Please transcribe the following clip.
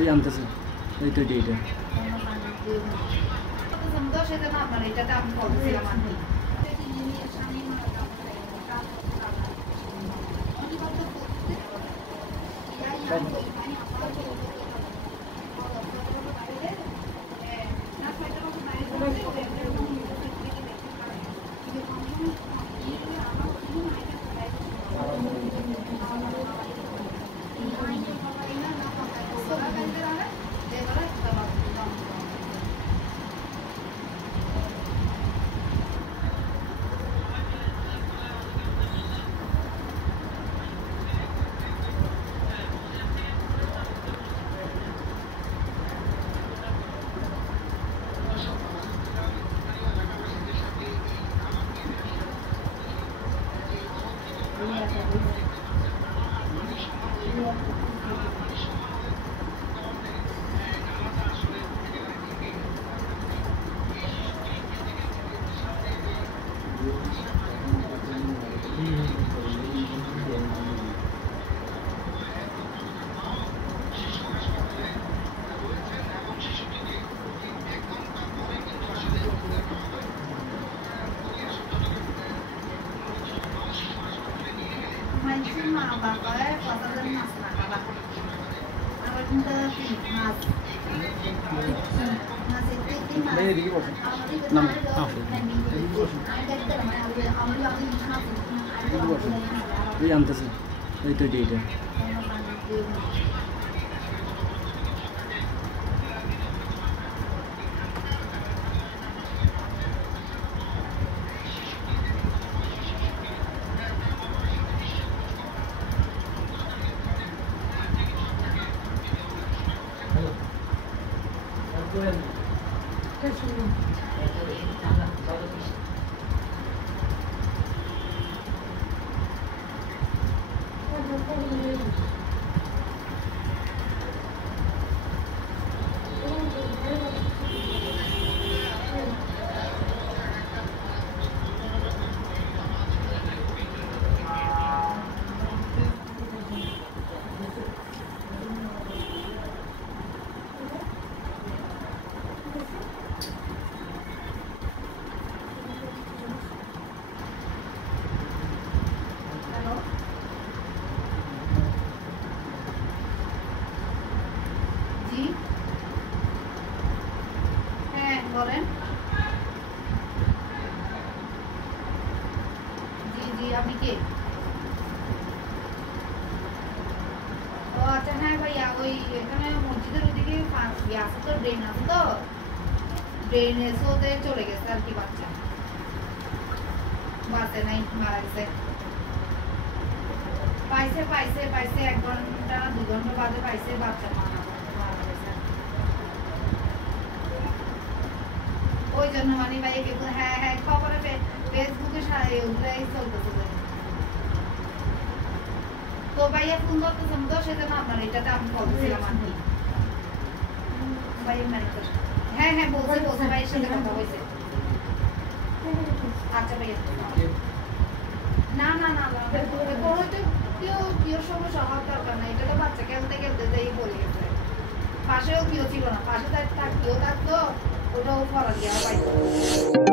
এই আনতেছে এই তো এইটা এই আনতেছে এই তো এইটা বলেন জি জি আপনি কে ও আচ্ছা হ্যাঁ ভাইয়া ওই এখানে মসজিদের ওইদিকে আছে তো ড্রেন আছে তো ড্রেন এসোতে চলে গেছে আর কি বাচ্চা বাঁচে নাই মারা গেছে পাইছে পাইছে পাইছে 1 ঘন্টা 2 ঘন্টা বাদে পাইছে বাচ্চা মারা গেছে ওই জন্য মানে ভাই কিন্তু হ্যাঁ হ্যাঁ খবরে ফেসবুকে ওগুলাই চলতেছে তো ভাইয়া ফোন করতেছেন তো সেজন্য আপনার এটাতে আমি কল দিয়েছিলাম আর কি ভাইয়া ম্যানেজার হ্যাঁ হ্যাঁ বলছে ভাইয়ের সাথে কথা হয়েছে আচ্ছা ভাইয়া না না না কোনো তো কেউ সমস্যা হওয়ার দরকার না এটা তো বাচ্চা খেলতে খেলতে যেই বলে গেছে পাশেও কেউ ছিল না পাশে কেউ থাকতো ওটাও ফরা গিয়া